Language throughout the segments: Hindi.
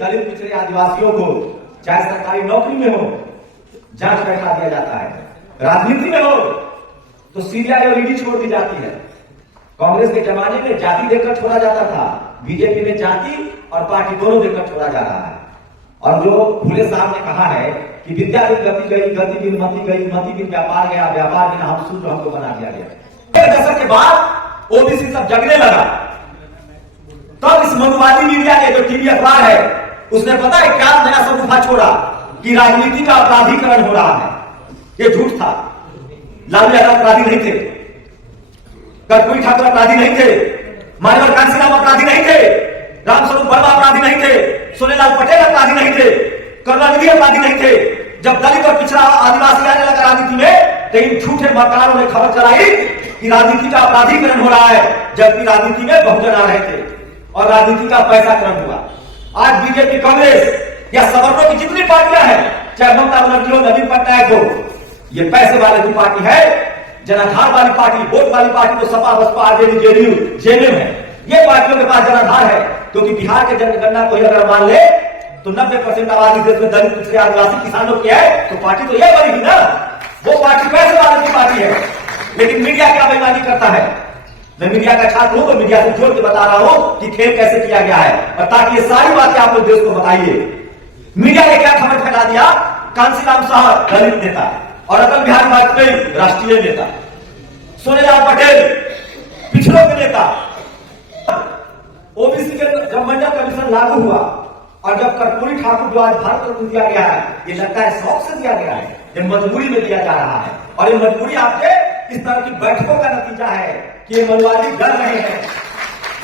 दलित पिछड़े आदिवासियों को चाहे सरकारी नौकरी में हो जांच बैठा दिया जाता है, राजनीति में हो तो सीबीआई और ईडी छोड़ दी जाती है। कांग्रेस के जमाने में जाति देकर छोड़ा जाता था, बीजेपी में जाति और पार्टी दोनों देकर छोड़ा जा रहा है। और जो फूले साहब ने कहा है कि विद्या बिन गति गई, गति बिन मति गई, मति बिन व्यापार गया, व्यापार बिन हम शूद्र हमको बना दिया गया। 1 दशक के बाद ओबीसी सब जगने लगा। तब इस मनुवादी मीडिया के जो टीवी अखबार है उसने पता है क्या नया समुफा छोड़ा कि राजनीति का अपराधीकरण हो रहा है। ये झूठ था। लालू यादव अपराधी नहीं थे, कर्पूरी ठाकुर अपराधी नहीं थे, मान्यवर कांशीराम अपराधी नहीं थे, रामस्वरूप वर्मा अपराधी नहीं थे, सोनेलाल पटेल अपराधी नहीं थे, करुणानिधि अपराधी नहीं थे। जब दलित और पिछड़ा आदिवासी आने लगा राजनीति में तो इन झूठे मकारों ने खबर चलाई कि राजनीति का अपराधीकरण हो रहा है, जबकि राजनीति में बहुजन आ रहे थे और राजनीति का पैसाकरण हुआ। आज बीजेपी, कांग्रेस या सवर्णों की जितनी पार्टियां हैं, चाहे ममता बनर्जी हो, नवीन पटनायक हो, ये पैसे वाले की पार्टी है, जनाधार वाली पार्टी, वोट वाली पार्टी तो सपा बसपा आरजेडी जेडीयू जेएमएम है। ये पार्टियों के पास जनाधार है, क्योंकि बिहार के जनगणना को अगर मान ले तो 90% आबादी देश में दलित पिछड़े आदिवासी किसानों की है, तो पार्टी तो यह बनेगी ना। वो पार्टी पैसे वाले की पार्टी है। लेकिन मीडिया क्या बेईमानी करता है। मैं मीडिया का छात्र हूं तो मीडिया से जोड़ के बता रहा हूं कि खेल कैसे किया गया है, और ताकि ये सारी बातें आप लोग देश को बताइए। मीडिया ने क्या खबर फैला दिया, कांशीराम साहब दलित नेता और अटल बिहारी वाजपेयी राष्ट्रीय नेता, सोनेलाल पटेल पिछड़ों के नेता। ओबीसी के जब मंडल कमीशन लागू हुआ और जब कर्पूरी ठाकुर जो आज भारत रत्न दिया गया है, ये लगता है शौक से दिया गया है, ये मजबूरी में दिया जा रहा है। और ये मजबूरी आपके इस तरह की बैठकों का नतीजा है कि ये मनुवादी डर रहे हैं।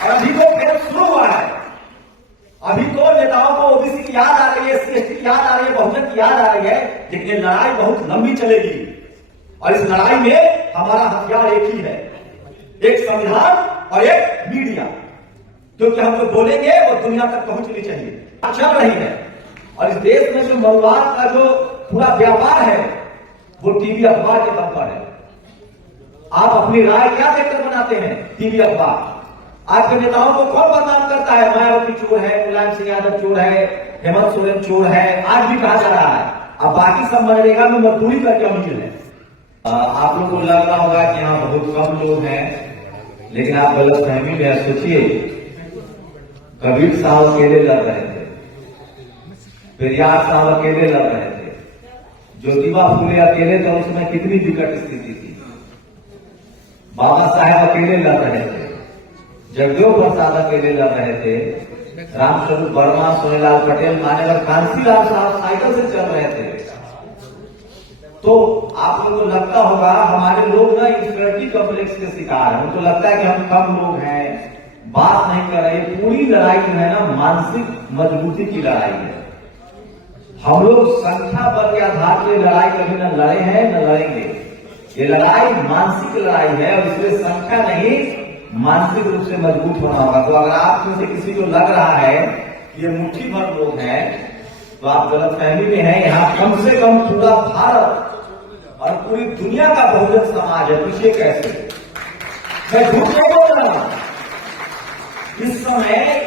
और अभी वो खेल शुरू हुआ है। अभी तो नेताओं को ओबीसी की याद आ रही है, एससी एसटी की याद आ रही है, बहुजन की याद आ रही है, लेकिन ये लड़ाई बहुत लंबी चलेगी। और इस लड़ाई में हमारा हथियार एक ही है, एक संविधान और एक मीडिया, क्योंकि हम जो बोलेंगे वो दुनिया तक पहुंचनी चाहिए। चल रही है। और इस देश में जो मनुवाद का जो पूरा व्यापार है वो टीवी अखबार के दम पर है। आप अपनी राय क्या देखकर बनाते हैं? टीवी अखबार। आज के नेताओं को कौन बदनाम करता है? मायावती चोर है, मुलायम सिंह यादव चोर है, हेमंत सोरेन चोर है, आज भी कहा जा रहा है। अब बाकी सब मनरेगा में मजदूरी करके अमीर है। आप लोग को लग रहा होगा कि यहाँ बहुत कम लोग हैं, लेकिन आप गलत फहमी में सोचिए। कबीर साहब अकेले लड़ रहे थे, पेरियार साहब अकेले लड़ रहे थे, ज्योतिबा फूले अकेले थे, उसमें कितनी विकट स्थिति थी। बाबा साहेब अकेले लड़ रहे थे, जगदेव प्रसाद अकेले लड़ रहे थे, रामस्वरूप वर्मा, सोनेलाल पटेल, मान्यवर कांशीराम साहब साइकिल से चल रहे थे। तो आप लोगों को लगता होगा हमारे लोग ना इंफीरियरिटी कॉम्प्लेक्स के शिकार है, उनको लगता है कि हम कम लोग हैं, बात नहीं कर रहे। पूरी लड़ाई जो है ना मानसिक मजबूती की लड़ाई है। हम लोग संख्या बल के आधार पर लड़ाई कभी न लड़े हैं न लड़ेंगे। ये लड़ाई मानसिक लड़ाई है और इसमें संख्या नहीं, मानसिक रूप से मजबूत होना होगा। तो अगर आप में से किसी को लग रहा है कि ये मुट्ठी भर लोग हैं तो आप गलत फहमी में हैं। यहाँ कम से कम पूरा भारत और पूरी दुनिया का बहुजन समाज है। पूछिए कैसे? मैं झूठ नहीं बोल रहा हूं। इस समय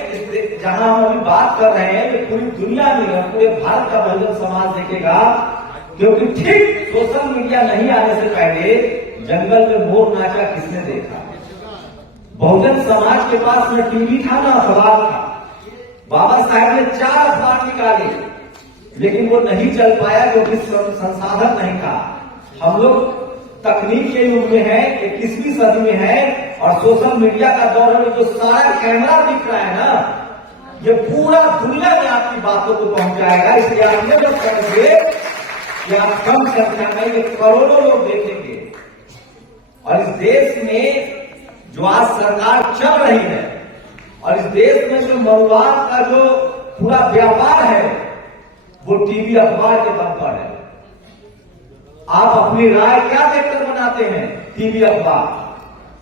जहां हम अभी बात कर रहे हैं कि पूरी दुनिया में पूरे भारत का बहुजन समाज देखेगा, क्योंकि ठीक सोशल मीडिया नहीं आने से पहले जंगल में मोर नाचा किसने देखा? बहुजन समाज के पास न टीवी था न अखबार था। बाबा साहेब ने 4 अखबार निकाले, लेकिन वो नहीं चल पाया क्योंकि संसाधन नहीं था। हम लोग तकनीक के युग में है, 21वीं सदी में है, और सोशल मीडिया का दौर में जो सारा कैमरा दिख रहा है ना, ये पूरा दुनिया में आपकी बातों को पहुंचाएगा। इसलिए आप ये लोग करेंगे कि आप कम संख्या में ये करोड़ों लोग देखेंगे। और इस देश में जो आज सरकार चल रही है और इस देश में जो मनुवाद का जो पूरा व्यापार है वो टीवी अखबार के दम पर है। आप अपनी राय क्या देखकर बनाते हैं? टीवी अखबार।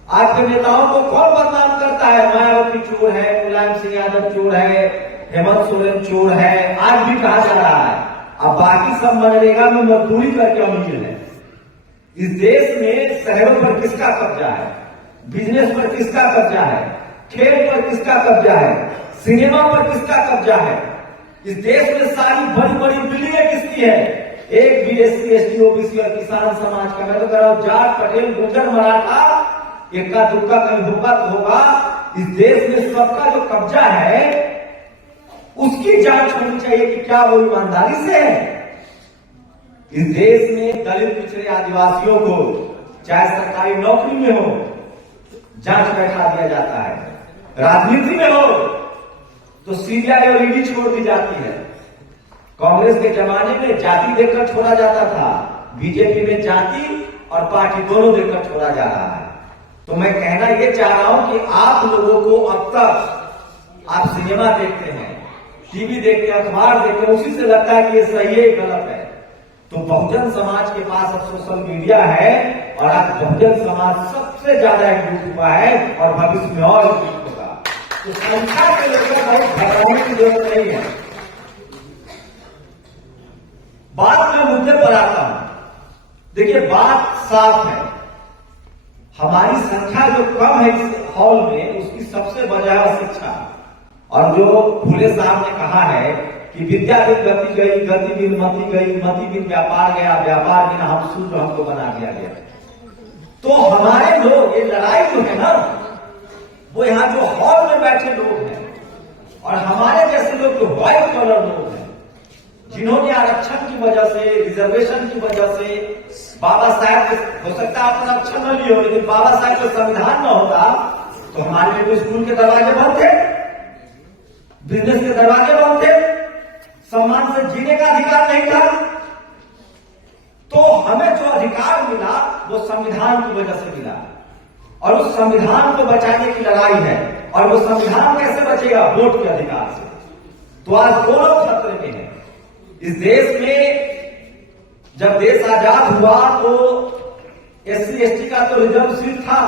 आज के नेताओं को कौन बदनाम करता है? मायावती चोर है, मुलायम सिंह यादव चोर है, हेमंत सोरेन चोर है, आज भी कहा जा रहा है। अब बाकी सब मनरेगा में मजदूरी करके अमीर है। इस देश में शहरों पर किसका कब्जा है? बिजनेस पर किसका कब्जा है? खेल पर किसका कब्जा है? सिनेमा पर किसका कब्जा है? इस देश में सारी बड़ी बड़ी बिल्डिंगें किसकी है? एक भी SC ST OBC और किसान समाज का। मैं तो कह रहा हूं जाट पटेल गुर्जर मराठा इक्का दुक्का कहीं होगा तो होगा, इस देश में सबका जो कब्जा है उसकी जांच होनी चाहिए कि क्या वो ईमानदारी से है। इस देश में दलित पिछड़े आदिवासियों को चाहे सरकारी नौकरी में हो जांच बैठा दिया जाता है, राजनीति में हो तो CBI और ED छोड़ दी जाती है। कांग्रेस के जमाने में जाति देखकर छोड़ा जाता था, बीजेपी में जाति और पार्टी दोनों देखकर छोड़ा जा रहा है। तो मैं कहना यह चाह रहा हूं कि आप लोगों को अब तक आप सिनेमा देखते हैं, टीवी देखते हैं, अखबार देखते हैं, उसी से लगता है कि ये सही है गलत है। तो बहुजन समाज के पास अब सोशल मीडिया है और आज बहुजन समाज सबसे ज्यादा एकजुट हुआ है और भविष्य में और एकजुट होगा। तो संख्या के लेकर बहुत घबराने की जरूरत नहीं है। बात में मुद्दे पर आता हूं। देखिए बात साफ है, हमारी संख्या जो कम है इस हॉल में उसकी सबसे वजह है शिक्षा। और जो फूले साहब ने कहा है कि विद्या बिन गति गई, गति बिन मति गई, मति बिन व्यापार गया, व्यापार बिन हम सूत्र हमको बना दिया गया। तो हमारे लोग ये लड़ाई जो है ना वो यहाँ जो हॉल में बैठे लोग हैं और हमारे जैसे लोग जो व्हाइट कलर लोग हैं जिन्होंने आरक्षण की वजह से, रिजर्वेशन की वजह से, बाबा साहब हो सकता है अपना आरक्षण न लियो लेकिन बाबा साहब का संविधान न होता तो हमारे लिए स्कूल के दरवाजे बंद थे, बिजनेस के दरवाजे बंद थे, सम्मान से जीने का अधिकार नहीं था। तो हमें जो अधिकार मिला वो संविधान की वजह से मिला और उस संविधान को बचाने की लड़ाई है। और वो संविधान कैसे बचेगा? वोट के अधिकार से। तो आज दोनों खतरे में है। इस देश में जब देश आजाद हुआ तो SC ST का तो रिजर्व सीट था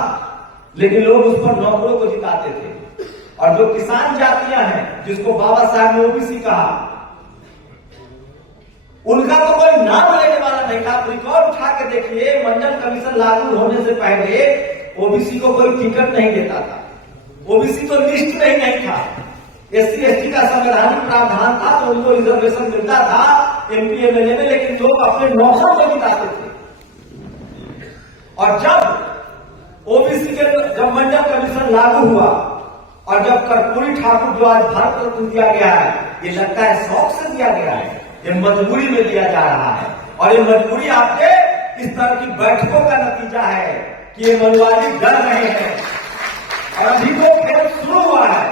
लेकिन लोग उस पर नौकरों को जिताते थे। और जो किसान जातियां हैं जिसको बाबा साहब ने OBC कहा उनका तो कोई नाम लेने वाला नहीं था। रिकॉर्ड उठा के देखिए, मंडल कमीशन लागू होने से पहले OBC को कोई टिकट नहीं देता था, OBC तो लिस्ट में ही नहीं था। SC ST का संवैधानिक प्रावधान था तो उनको रिजर्वेशन मिलता था MP MLA में, लेकिन लोग अपने नौकरों को जिताते थे। और जब OBC के जब मंडल कमीशन लागू हुआ और जब कर्पूरी ठाकुर जो आज भारत रत्न दिया गया है, ये लगता है शौक से दिया गया है, ये मजबूरी में दिया जा रहा है। और ये मजबूरी आपके इस तरह की बैठकों का नतीजा है कि ये मनुवादी डर रहे हैं। और अभी तो खेल शुरू हुआ है,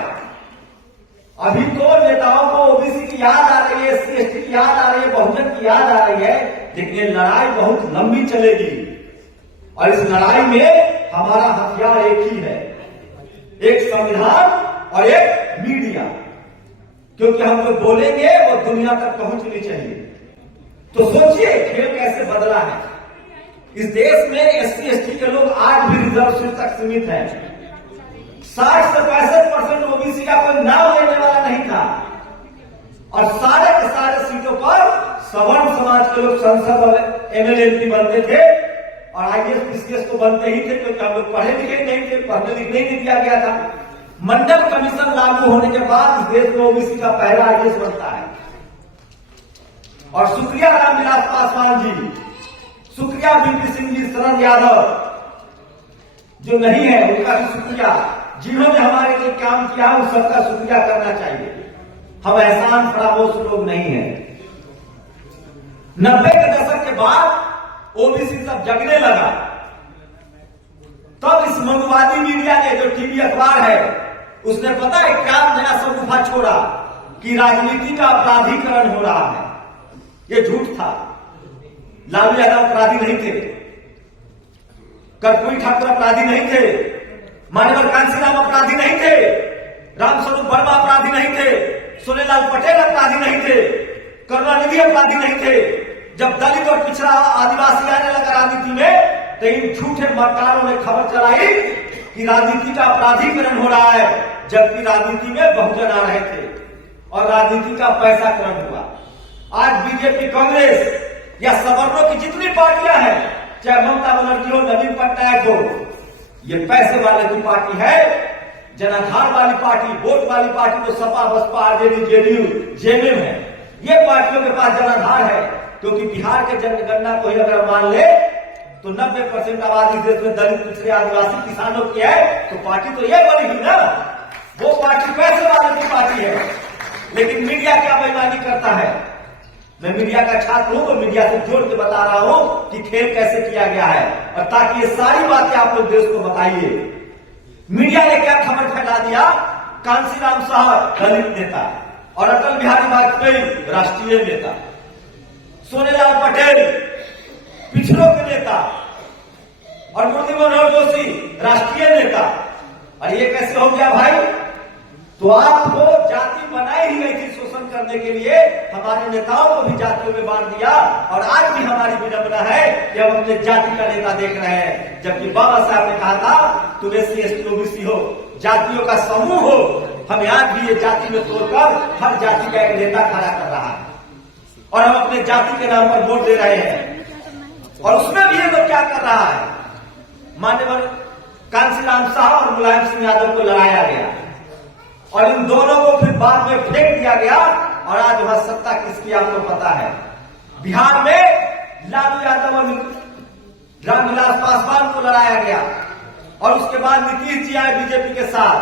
अभी तो नेताओं को OBC की याद आ रही है, SC ST की याद आ रही है, बहुजन की याद आ रही है, लेकिन ये लड़ाई बहुत लंबी चलेगी। और इस लड़ाई में हमारा हथियार एक ही है, एक संविधान और एक मीडिया, क्योंकि हम जो बोलेंगे वो दुनिया तक पहुंचनी चाहिए। तो सोचिए खेल कैसे बदला है। इस देश में SC ST के लोग आज भी रिजर्व सीट तक सीमित है। 60 से 65% OBC का कोई नाम लेने वाला नहीं था और सारे के सारे सीटों पर सवर्ण समाज के लोग संसद और MLA MP बनते थे और IAS PCS तो बनते ही थे क्योंकि हम लोग पढ़े लिखे नहीं थे, पढ़ने लिखने नहीं दिया गया था। मंडल कमीशन लागू होने के बाद इस देश में OBC का पहला IAS बनता है। और शुक्रिया रामविलास पासवान जी, शुक्रिया VP सिंह जी, शरद यादव जो नहीं है उनका भी शुक्रिया, जिन्होंने हमारे लिए काम किया उन सबका शुक्रिया करना चाहिए। हम एहसान फरामोश लोग नहीं है। 90 के दशक के बाद OBC सब जगने लगा, तब इस मनुवादी मीडिया ने जो टीवी अखबार है उसने पता है क्या नया शगुफा छोड़ा कि राजनीति का अपराधीकरण हो रहा है। ये झूठ था। लालू यादव अपराधी नहीं थे, कर्पूरी ठाकुर अपराधी नहीं थे, मान्यवर कांशीराम अपराधी नहीं थे, रामस्वरूप वर्मा अपराधी नहीं थे, सोनेलाल पटेल अपराधी नहीं थे, करुणानिधि अपराधी नहीं थे। जब दलित और पिछड़ा आदिवासी आने लगा राजनीति में तो इन झूठे मक्कारों ने खबर चलाई कि राजनीति का अपराधीकरण हो रहा है, जबकि राजनीति में बहुजन आ रहे थे और राजनीति का पैसा करण हुआ। आज बीजेपी, कांग्रेस या सवर्णों की जितनी पार्टियां हैं, चाहे ममता बनर्जी हो, नवीन पटनायक हो, ये पैसे वाले की पार्टी है। जनाधार वाली पार्टी, वोट वाली पार्टी तो सपा, बसपा, आरजेडी, जेडीयू, जेएमएम है। ये पार्टियों के पास जनाधार है, क्योंकि बिहार के जनगणना को ही अगर मान ले तो 90% आबादी देश में दलित, पिछड़े, आदिवासी, किसानों की है, तो पार्टी तो ये बनेगी ना। वो पार्टी पैसे वाले की पार्टी है। लेकिन मीडिया क्या बेईमानी करता है। मैं मीडिया का छात्र हूं, तो मीडिया से जोड़ के बता रहा हूं कि खेल कैसे किया गया है, और ताकि ये सारी बातें आप लोग देश को बताइए। मीडिया ने क्या खबर फैला दिया, कांशीराम साहब दलित नेता और अटल बिहारी वाजपेयी राष्ट्रीय नेता, सोनेलाल पटेल पिछड़ों के नेता और मुरली मनोहर जोशी राष्ट्रीय नेता। और ये कैसे हो गया भाई? तो आपको जाति बनाई ही गई थी शोषण करने के लिए। हमारे नेताओं को भी जातियों में बांट दिया, और आज भी हमारी विडंबना है कि हम अपने जाति का नेता देख रहे हैं, जबकि बाबा साहब ने कहा था तुम SC ST OBC हो, जातियों का समूह हो। हमें आज भी ये जाति में तोड़कर हर जाति का एक नेता खड़ा कर रहा है, और हम अपने जाति के नाम पर वोट दे रहे हैं। और उसमें भी ये लोग क्या कर रहा है, मान्यवर कांशीराम साहब और मुलायम सिंह यादव को लड़ाया गया, और इन दोनों को फिर बाद में फेंक दिया गया। और आज वहां सत्ता किसकी आपको पता है। बिहार में लालू यादव और रामविलास पासवान को लड़ाया गया, और उसके बाद नीतीश जी आए बीजेपी के साथ।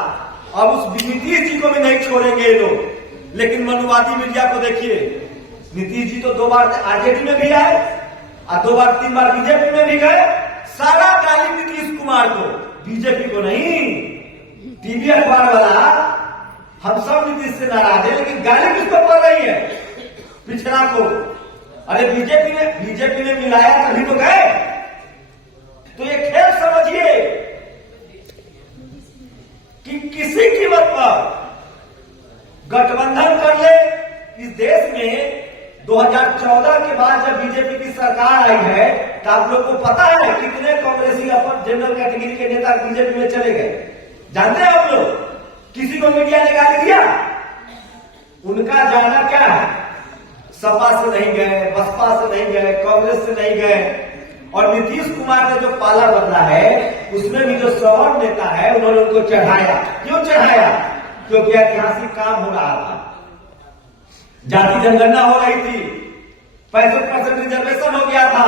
अब उस नीतीश जी को भी नहीं छोड़ेंगे ये लोग। लेकिन मनुवादी मीडिया को देखिए, नीतीश जी तो 2 बार आरजेडी में भी आए और 2 बार 3 बार बीजेपी में भी गए। सारा गाली नीतीश कुमार को, बीजेपी को नहीं। टीवी अखबार वाला हम सब नीतीश से नाराज है, लेकिन गाली किसको पड़ रही है? पिछड़ा को। अरे बीजेपी ने मिलाया तभी तो गए। तो ये खेल समझिए कि किसी कीमत पर गठबंधन कर ले। इस देश में 2014 के बाद जब बीजेपी की सरकार आई है, तो आप लोग को पता है कितने कांग्रेसी अपर जनरल कैटेगरी के नेता बीजेपी में चले गए? जानते हैं आप लोग? किसी को मीडिया ने गाली दिया? उनका जाना क्या है? सपा से नहीं गए, बसपा से नहीं गए, कांग्रेस से नहीं गए। और नीतीश कुमार ने जो पाला बदला है, उसमें भी जो सवर्ण नेता है, उन्होंने उनको चढ़ाया। क्यों चढ़ाया? क्योंकि ऐतिहासिक काम हो रहा था, जाति जनगणना हो रही थी, 65% रिजर्वेशन हो गया था।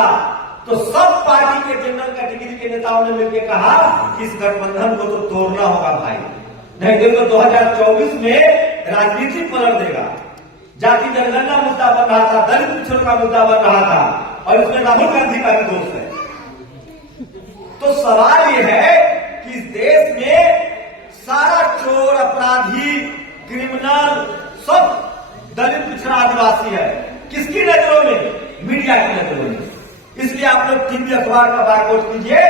तो सब पार्टी के जनरल कैटेगरी के नेताओं ने मिलकर कहा कि इस गठबंधन को तो तोड़ना होगा भाई, नहीं तो 2024 में राजनीति पलट देगा। जाति जनगणना मुद्दा बन रहा था, दलित पिछड़ों का मुद्दा बन रहा था, और इसमें राहुल गांधी का भी दोष है। तो सवाल यह है कि इस देश में सारा चोर, अपराधी, क्रिमिनल सब दलित, पिछड़ा, आदिवासी है। किसकी नजरों में? मीडिया की नजरों में। इसलिए आप लोग टीवी अखबार का बायकॉट कीजिए।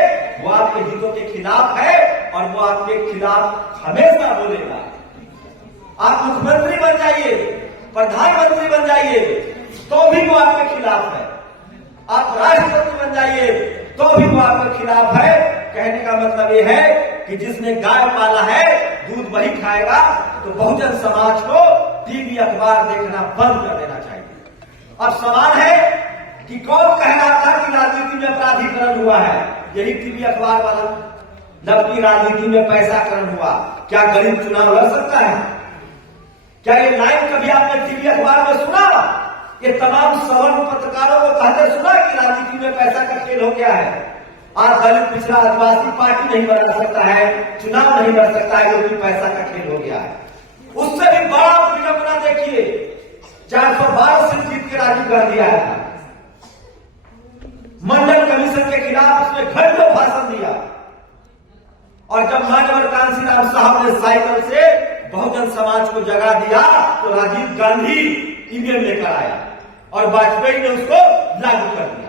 वो आपके हितों के खिलाफ है, और वो आपके खिलाफ हमेशा बोलेगा। आप मुख्यमंत्री बन जाइए, प्रधानमंत्री बन जाइए, तो भी वो आपके खिलाफ है। आप राष्ट्रपति बन जाइए, तो भी वो आपके खिलाफ है। कहने का मतलब ये है कि जिसने गाय पाला है, दूध वही खाएगा। तो बहुजन समाज को टीवी अखबार देखना बंद कर देना चाहिए। अब सवाल है कि कौन कह रहा था कि राजनीति में अपराधीकरण हुआ है? यही टीवी अखबार वाला। जबकि राजनीति में पैसाकरण हुआ। क्या गरीब चुनाव लड़ सकता है? क्या ये लाइन कभी आपने टीवी अखबार में सुना? ये तमाम सवर्ण पत्रकारों को कहते सुना कि राजनीति में पैसा का खेल हो गया है? आज दलित, पिछड़ा, आदिवासी पार्टी नहीं बना सकता है, चुनाव नहीं लड़ सकता है, क्योंकि पैसा का खेल हो गया है। उससे भी बड़ा विडंबना देखिए, 412 सीट जीत के राजीव गांधी आया था। मंडल कमीशन के खिलाफ उसने घंटों भाषण दिया, और जब मान्यवर कांशीराम साहब ने साइकिल से बहुजन समाज को जगा दिया, तो राजीव गांधी ईवीएम लेकर आया, और वाजपेयी ने उसको लागू कर दिया।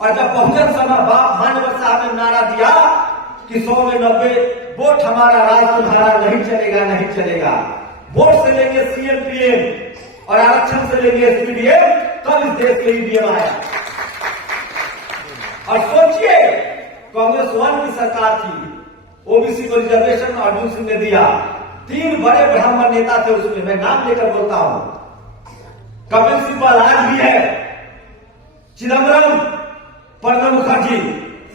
और जब बहुजन समाज मान्यवर साहब ने नारा दिया कि 100 में 90 वोट हमारा, राज तुम्हारा, नहीं चलेगा, नहीं चलेगा, वोट से लेंगे CM PM और आरक्षण से लेंगे SPDM, तब इस देश में ईवीएम आया। और सोचिए, कांग्रेस 1 की सरकार थी, ओबीसी को रिजर्वेशन अर्जुन सिंह ने दिया। 3 बड़े ब्राह्मण नेता थे उसमें, मैं नाम लेकर बोलता हूं। कपिल सिब्बल आज भी है, चिदम्बरम, प्रणब मुखर्जी,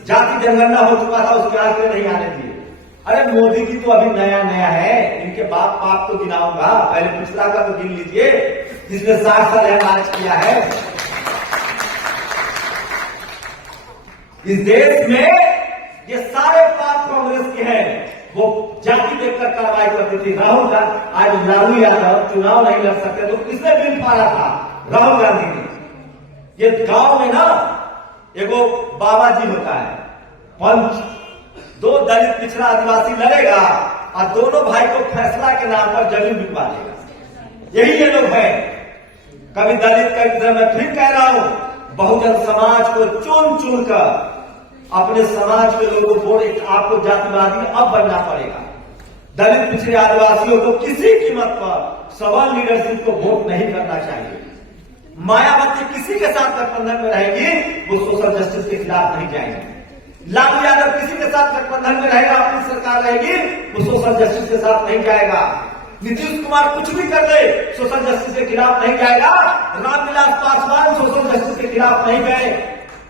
जाति जनगणना हो चुका था, उसके आज नहीं आने दिए। अरे मोदी जी तो अभी नया नया है, इनके बाप बाप तो गिनाऊंगा, पहले पिछला का तो गिन लीजिए जिसने 60 साल राज किया है। इस देश में ये सारे पाप कांग्रेस के हैं। वो जाति देखकर कार्रवाई करती थी। राहुल गांधी, आज लालू यादव चुनाव नहीं लड़ सकते तो किसने बिल पारा था? राहुल गांधी ने। ये गांव में ना एगो बाबा जी होता है पंच, 2 दलित पिछड़ा आदिवासी लड़ेगा और दोनों भाई को फैसला के नाम पर जमीन बिकवा देगा। यही ये लोग हैं। कभी दलित का इधर, मैं फिर कह रहा हूं, बहुजन समाज को चुन चुन कर अपने समाज के लोगों को आपको जातिवादी अब बनना पड़ेगा। दलित पिछड़े आदिवासियों को किसी कीमत पर सवाल लीडरशिप को वोट नहीं करना चाहिए। मायावती किसी के साथ गठबंधन में रहेगी, वो सोशल जस्टिस के खिलाफ नहीं जाएगी। लालू यादव किसी के साथ गठबंधन में रहेगा, अपनी सरकार रहेगी, वो सोशल जस्टिस के साथ नहीं जाएगा। नीतीश कुमार कुछ भी कर ले, सोशल जस्टिस के खिलाफ नहीं जाएगा। रामविलास पासवान सोशल जस्टिस के खिलाफ नहीं गए।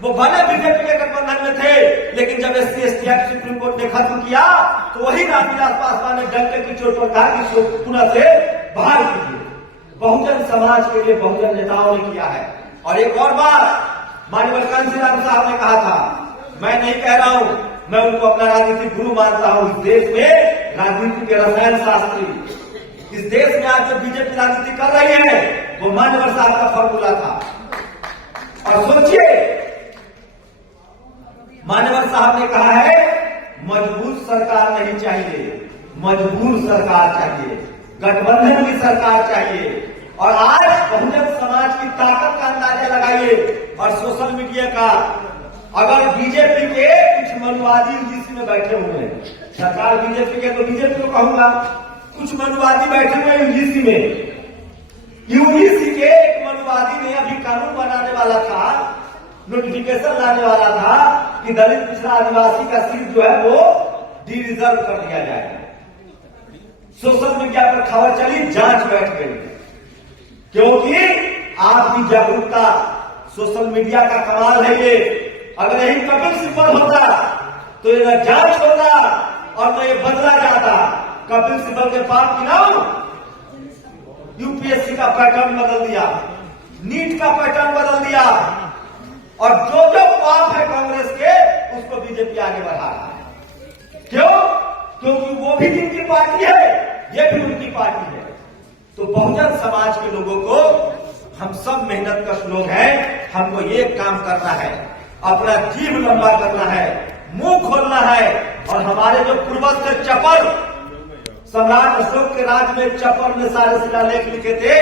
वो भले बीजेपी के गठबंधन में थे, लेकिन जब SC ST act supreme court ने खत्म किया तो वही रामविलास पासवान ने डंके की चोट पर कहा कि इसको पुनः से बाहर कीजिए। बहुजन समाज के लिए बहुजन नेताओं ने किया है। और एक और बात माननीय कांशीराम साहब ने कहा था, मैं नहीं कह रहा हूं, मैं उनको अपना राजनीतिक गुरु मानता हूं। इस देश में राजनीति के रसायन शास्त्री, इस देश में आज जो बीजेपी राजनीति कर रही है वो मान्यवर साहब का फॉर्मूला था। और सोचिए, मान्यवर साहब ने कहा है मजबूत सरकार नहीं चाहिए, मजबूर सरकार चाहिए, गठबंधन की सरकार चाहिए। और आज बहुजन समाज की ताकत का अंदाजा लगाइए और सोशल मीडिया का। अगर बीजेपी के कुछ मनुवादी यूजीसी में बैठे हुए हैं, सरकार बीजेपी के तो बीजेपी को कहूंगा, कुछ मनुवादी बैठे हुए यूजीसी में। यूजीसी के एक मनुवादी ने अभी कानून बनाने वाला था, नोटिफिकेशन लाने वाला था कि दलित पिछड़ा आदिवासी का सीट जो है वो डी रिजर्व कर दिया जाएगा। सोशल मीडिया पर खबर चली, जांच बैठ गई, क्योंकि आपकी जागरूकता, सोशल मीडिया का कमाल है ये। अगर यही कपिल सिब्बल होता तो ये न जांच होता और न ये बदला जाता। कपिल सिब्बल के पाप गिनाओ, यूपीएससी का पैटर्न बदल दिया, नीट का पैटर्न बदल दिया, और जो जो पाप है कांग्रेस के उसको बीजेपी आगे बढ़ा रहा है। क्यों? क्योंकि वो भी जिनकी पार्टी है, ये भी उनकी पार्टी है। तो बहुजन समाज के लोगों को हम सब मेहनत कश लोग हैं, हमको ये काम करना है, अपना जीव लंबा करना है, मुंह खोलना है। और हमारे जो पूर्वज थे चपर, सम्राट अशोक के राज में चपर ने सारे शिलालेख लिखे थे,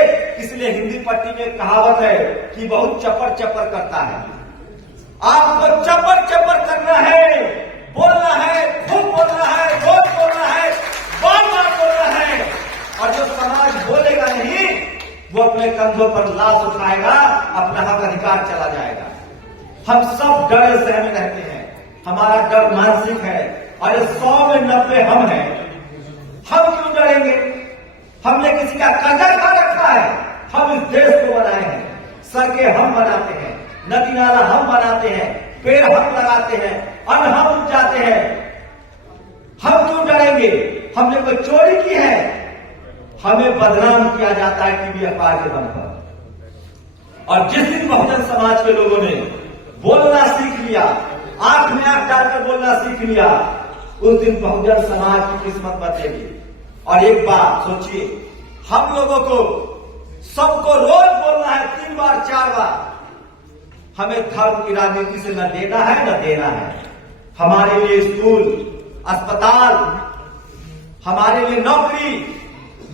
इसलिए हिंदी पट्टी में कहावत है कि बहुत चपर चपर करता है। आपको चपर चपर करना है, बोलना है, खूब बोलना है, रोज बोलना है, बार बार बोलना है। और जो समाज बोलेगा नहीं, वो अपने कंधों पर लाश उठाएगा, अपना हक अधिकार चला जाएगा। हम सब डरे सहमे रहते हैं, हमारा डर मानसिक है। और 100 में 90 हम हैं। हम क्यों डरेंगे? हमने किसी का कर्जा खा रखा है? हम इस देश को बनाए हैं, सड़कें हम बनाते हैं, नदी नाला हम बनाते हैं, पेड़ हम लगाते हैं, अन्न हम उपजाते हैं। हम क्यों डरेंगे? हमने कोई चोरी की है? हमें बदनाम किया जाता है टीवी अखबार के दम पर। और जिस दिन बहुजन समाज के लोगों ने बोलना सीख लिया, आंख में आंख डालकर बोलना सीख लिया, उस दिन बहुजन समाज की किस्मत बदलेगी। और एक बात सोचिए, हम लोगों को सबको रोज बोलना है 3 बार 4 बार। हमें धर्म की राजनीति से न लेना है न देना है। हमारे लिए स्कूल, अस्पताल, हमारे लिए नौकरी,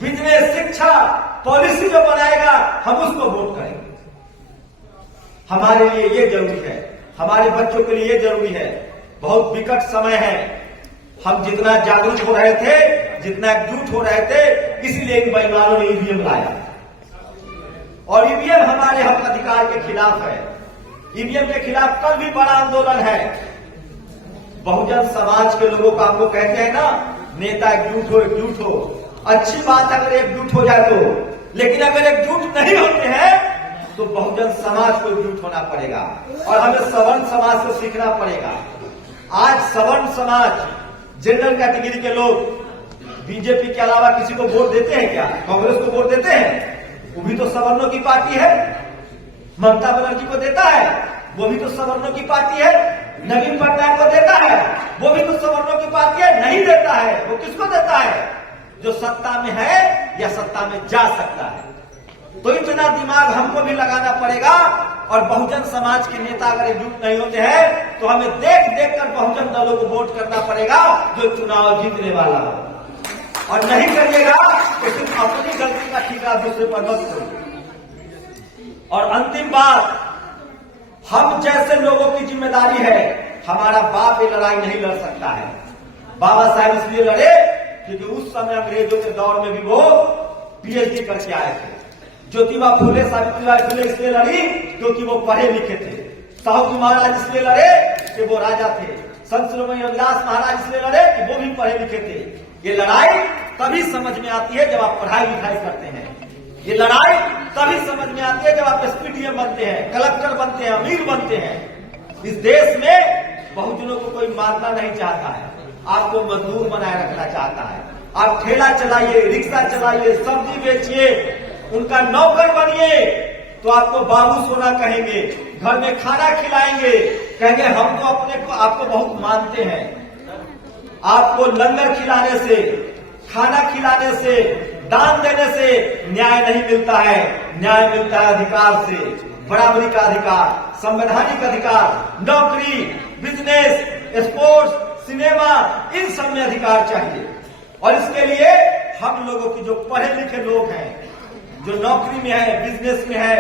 बिजनेस, शिक्षा, पॉलिसी जो बनाएगा हम उसको वोट करेंगे। हमारे लिए ये जरूरी है, हमारे बच्चों के लिए ये जरूरी है। बहुत विकट समय है, हम जितना जागरूक हो रहे थे, जितना एकजुट हो रहे थे, इसलिए इन बेईमानों ने ईवीएम लाया। और ईवीएम हमारे हक अधिकार के खिलाफ है। ईवीएम के खिलाफ कल भी बड़ा आंदोलन है। बहुजन समाज के लोगों को आपको कहते हैं ना, नेता एकजुट हो, एकजुट हो। अच्छी बात है अगर एकजुट हो जाए तो, लेकिन अगर एकजुट नहीं होते हैं तो बहुजन समाज को एकजुट होना पड़ेगा। और हमें सवर्ण समाज से सीखना पड़ेगा। आज सवर्ण समाज जनरल कैटेगरी के लोग बीजेपी के अलावा किसी को वोट देते हैं क्या? कांग्रेस को वोट देते हैं? वो भी तो सवर्णों की पार्टी है। ममता बनर्जी को देता है, वो भी तो सवर्णों की पार्टी है। नवीन पटनायक को देता है, वो भी तो सवर्णों की पार्टी है। नहीं देता है, वो किसको देता है? जो सत्ता में है या सत्ता में जा सकता है। तो इतना दिमाग हमको भी लगाना पड़ेगा। और बहुजन समाज के नेता अगर एकजुट नहीं होते हैं तो हमें देख देख कर बहुजन दलों को वोट करना पड़ेगा जो चुनाव जीतने वाला हो। और नहीं करिएगा तो सिर्फ अपनी गलती का ठिकाना दूसरे पर मत करो। और अंतिम बात, हम जैसे लोगों की जिम्मेदारी है। हमारा बाप ये लड़ाई नहीं लड़ सकता है। बाबा साहब इसलिए लड़े क्योंकि उस समय अंग्रेजों के दौर में भी वो पीएचडी करके आए थे। ज्योतिबा फुले, सावित्रीबाई फुले इसलिए लड़ी क्योंकि वो पढ़े लिखे थे। साहू जी महाराज इसलिए लड़े कि वो राजा थे। संत शिरोमणि रविदास महाराज इसलिए लड़े कि वो भी पढ़े लिखे थे। ये लड़ाई तभी समझ में आती है जब आप पढ़ाई लिखाई करते हैं। ये लड़ाई तभी समझ में आती है जब आप एसपीडीएम बनते हैं, कलेक्टर बनते हैं, अमीर बनते हैं। इस देश में बहुजनों को कोई मारना नहीं चाहता है, आपको मजदूर बनाए रखना चाहता है। आप ठेला चलाइए, रिक्शा चलाइए, सब्जी बेचिए, उनका नौकर बनिए तो आपको बाबू सोना कहेंगे, घर में खाना खिलाएंगे, कहेंगे हम तो अपने को आपको बहुत मानते हैं। आपको लंगर खिलाने से, खाना खिलाने से, दान देने से न्याय नहीं मिलता है। न्याय मिलता है अधिकार से, बराबरी का अधिकार, संवैधानिक अधिकार, नौकरी, बिजनेस, स्पोर्ट्स, सिनेमा, इन सब में अधिकार चाहिए। और इसके लिए हम लोगों की जो पढ़े लिखे लोग हैं, जो नौकरी में है, बिजनेस में है,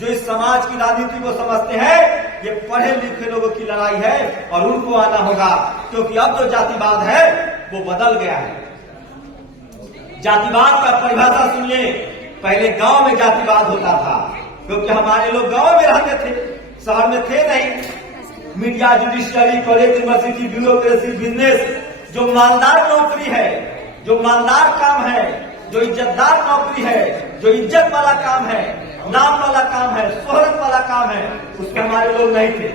जो इस समाज की राजनीति को समझते हैं, ये पढ़े लिखे लोगों की लड़ाई है और उनको आना होगा। क्योंकि अब जो जातिवाद है वो बदल गया है। जातिवाद का परिभाषा सुनिए। पहले गांव में जातिवाद होता था क्योंकि हमारे लोग गांव में रहते थे, शहर में थे नहीं। Media, judiciary, college, university, bureaucracy, business, जो मालदार नौकरी है, जो मालदार काम है, जो इज्जतदार नौकरी है, जो इज्जत वाला काम है, नाम वाला काम है, शोहरत वाला काम है, उसके हमारे लोग नहीं थे।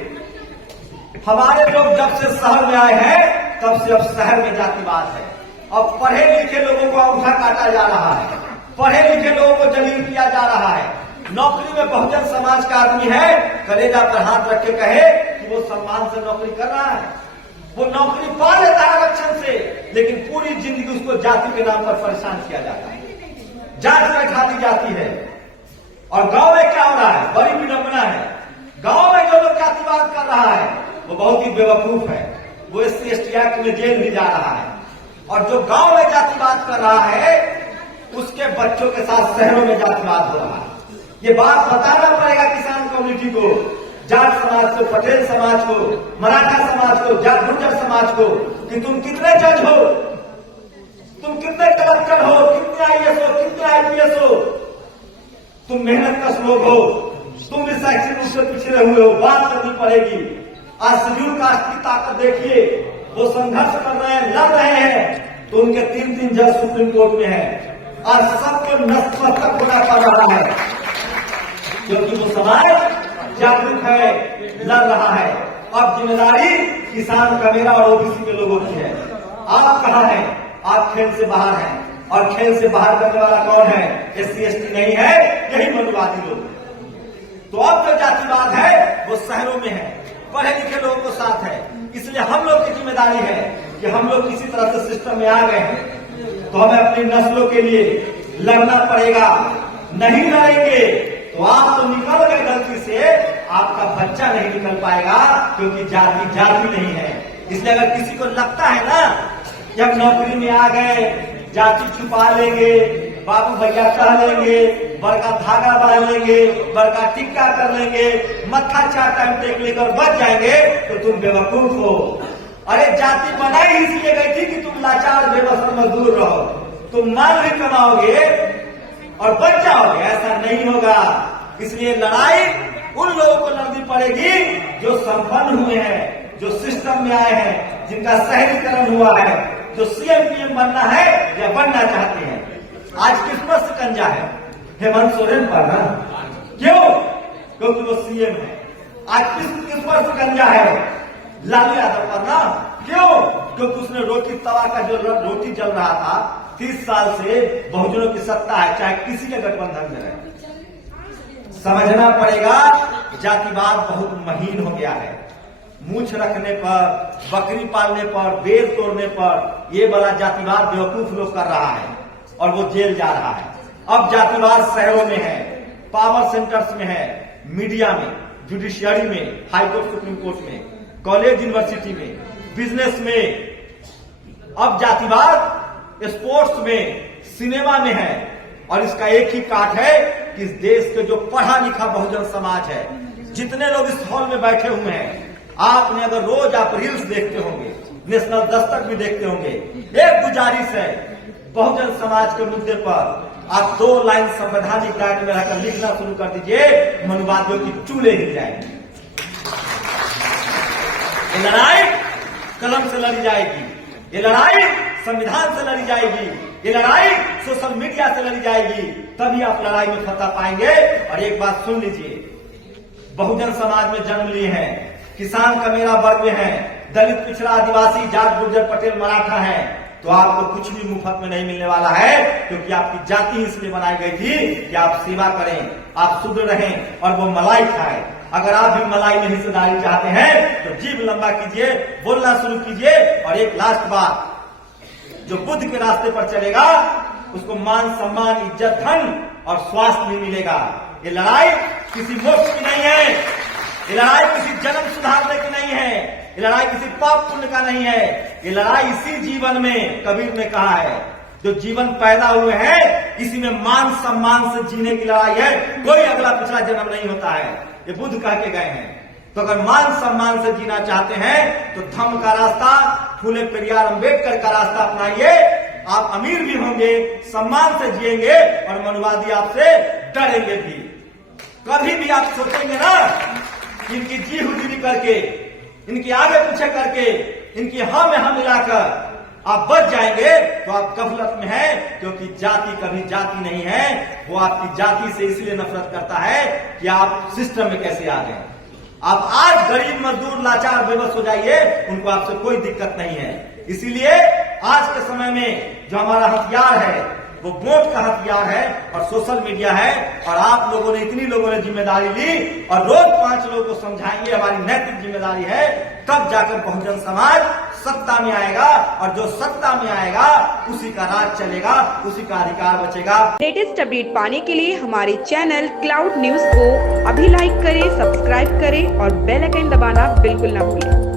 हमारे लोग जब से शहर में आए हैं तब से अब शहर में जातिवाद है। अब पढ़े लिखे लोगों को अंगूठा काटा जा रहा है, पढ़े लिखे लोगों को जलील किया जा रहा है। नौकरी में बहुजन समाज का आदमी है, कलेजा पर हाथ रख के कहे कि वो सम्मान से नौकरी कर रहा है, वो नौकरी पा लेता है आरक्षण से, लेकिन पूरी जिंदगी उसको जाति के नाम पर परेशान किया जाता है, जांच बैठा दी जाती है। और गांव में क्या हो रहा है? बड़ी विडंबना है। गांव में जो लोग जातिवाद कर रहा है वो बहुत ही बेवकूफ है। वो SC ST एक्ट में जेल भी जा रहा है। और जो गांव में जातिवाद कर रहा है उसके बच्चों के साथ शहरों में जातिवाद हो रहा है। ये बात बताना पड़ेगा किसान कम्युनिटी को, जाट समाज को, पटेल समाज को, मराठा समाज को, गुर्जर समाज को कि तुम कितने जज हो, तुम कितने कलेक्टर हो, कितने IAS हो, कितने IPS हो, तुम मेहनत कश लोग हो, तुम भी शैक्षिक रूप से पिछड़े हुए हो, बात करनी पड़ेगी। आज शेड्यूल कास्ट की ताकत देखिए, वो संघर्ष कर रहे हैं, लड़ रहे हैं, तो उनके 3 जज सुप्रीम कोर्ट में है। आज सबको नतमस्तक होना पड़ रहा है क्योंकि वो समाज जागरूक है, लड़ रहा है। अब जिम्मेदारी किसान का, मेरा और OBC के लोगों की है। आप कहाँ हैं? आप खेल से बाहर हैं। और खेल से बाहर करने वाला कौन है? SC ST नहीं है, यही मनुवादी लोग। तो अब जो जातिवाद है वो शहरों में है, पढ़े लिखे लोगों को साथ है। इसलिए हम लोग की जिम्मेदारी है कि हम लोग किसी तरह से सिस्टम में आ गए हैं तो हमें अपनी नस्लों के लिए लड़ना पड़ेगा। नहीं लड़ेंगे तो आप तो निकल गए गलती से, आपका बच्चा नहीं निकल पाएगा क्योंकि जाति जाति नहीं है। इसलिए अगर किसी को लगता है ना कि हम नौकरी में आ गए, जाति छुपा लेंगे, बाबू भैया कह लेंगे, बड़का धागा बांध लेंगे, बड़का टिक्का कर लेंगे, मत्था 4 टाइम टेक लेकर बच जाएंगे, तो तुम बेवकूफ हो। अरे जाति बनाई इसलिए गई थी कि तुम लाचार बेबस मजदूर रहो, तुम माल भी कमाओगे और बच जाओगे, ऐसा नहीं होगा। इसलिए लड़ाई उन लोगों को लड़नी पड़ेगी जो संपन्न हुए हैं, जो सिस्टम में आए हैं, जिनका शहरीकरण हुआ है, जो CM PM बनना है या बनना चाहते हैं। आज किस पर शिकंजा है? हेमंत सोरेन पर ना। क्यों? क्योंकि वो CM है। आज किस पर शिकंजा है? लालू यादव पर ना। क्यों? क्योंकि उसने रोटी तवा का जो रोटी जल रहा था 30 साल से बहुजनों की सत्ता है, चाहे किसी के गठबंधन में रहे। समझना पड़ेगा जातिवाद बहुत महीन हो गया है। मूछ रखने पर, बकरी पालने पर, बेल तोड़ने पर ये बड़ा जातिवाद बेवकूफ लोग कर रहा है और वो जेल जा रहा है। अब जातिवाद शहरों में है, पावर सेंटर्स में है, मीडिया में, जुडिशियरी में, हाईकोर्ट सुप्रीम कोर्ट में, कॉलेज यूनिवर्सिटी में, बिजनेस में। अब जातिवाद स्पोर्ट्स में, सिनेमा में है। और इसका एक ही काट है कि इस देश के जो पढ़ा लिखा बहुजन समाज है, जितने लोग इस हॉल में बैठे हुए हैं, आपने अगर रोज आप रील्स देखते होंगे, नेशनल दस्तक भी देखते होंगे, एक गुजारिश है बहुजन समाज के मुद्दे पर आप 2 लाइन संवैधानिक गाइड में रहकर लिखना शुरू कर दीजिए, मनुवादियों की चूल्हे हिल जाएंगे। ये लड़ाई कलम से लड़ी जाएगी, ये लड़ाई संविधान से लड़ी जाएगी, ये लड़ाई सोशल मीडिया से लड़ी जाएगी, तभी आप लड़ाई में फतह पाएंगे। और एक बात सुन लीजिए, बहुजन समाज में जन्म लिए हैं, किसान का मेरा वर्ग में है, दलित, पिछड़ा, आदिवासी, जाट, गुर्जर, पटेल, मराठा है, तो आपको कुछ भी मुफ्त में नहीं मिलने वाला है, क्योंकि आपकी जाति इसलिए बनाई गई थी कि आप सेवा करें, आप शुद्ध रहें और वो मलाई खाएं। अगर आप भी मलाई में हिस्सेदारी चाहते हैं तो जीभ लंबा कीजिए, बोलना शुरू कीजिए। और एक लास्ट बात, जो बुद्ध के रास्ते पर चलेगा उसको मान, सम्मान, इज्जत, धन और स्वास्थ्य भी मिलेगा। ये लड़ाई किसी मोक्ष की नहीं है, ये लड़ाई किसी जन्म सुधारने की नहीं है, ये लड़ाई किसी पाप पुण्य का नहीं है। ये लड़ाई इसी जीवन में, कबीर ने कहा है, जो जीवन पैदा हुए हैं इसी में मान सम्मान से जीने की लड़ाई है, कोई अगला पिछला जन्म नहीं होता है। ये बुद्ध कह के गए हैं। तो अगर मान सम्मान से जीना चाहते हैं तो धम्म का रास्ता, फूले पेरियार अम्बेडकर का रास्ता अपनाइए। आप अमीर भी होंगे, सम्मान से जिएंगे और मनुवादी आपसे डरेंगे भी। कभी भी आप सोचेंगे ना इनकी जी हुजूरी करके, इनकी आगे पीछे करके, इनकी हाँ में हाँ मिलाकर आप बच जाएंगे, तो आप गफलत में हैं, क्योंकि जाति कभी जाति नहीं है। वो आपकी जाति से इसलिए नफरत करता है कि आप सिस्टम में कैसे आ गए। आप आज गरीब, मजदूर, लाचार, बेबस हो जाइए, उनको आपसे कोई दिक्कत नहीं है। इसीलिए आज के समय में जो हमारा हथियार है वो वोट का हथियार है और सोशल मीडिया है। और आप लोगों ने, इतनी लोगों ने जिम्मेदारी ली और रोज 5 लोगों को समझाएंगे, हमारी नैतिक जिम्मेदारी है, तब जाकर बहुजन समाज सत्ता में आएगा। और जो सत्ता में आएगा उसी का राज चलेगा, उसी का अधिकार बचेगा। लेटेस्ट अपडेट पाने के लिए हमारे चैनल क्लाउड न्यूज को अभी लाइक करें, सब्सक्राइब करें और बेल आइकन दबाना बिल्कुल न भूलें।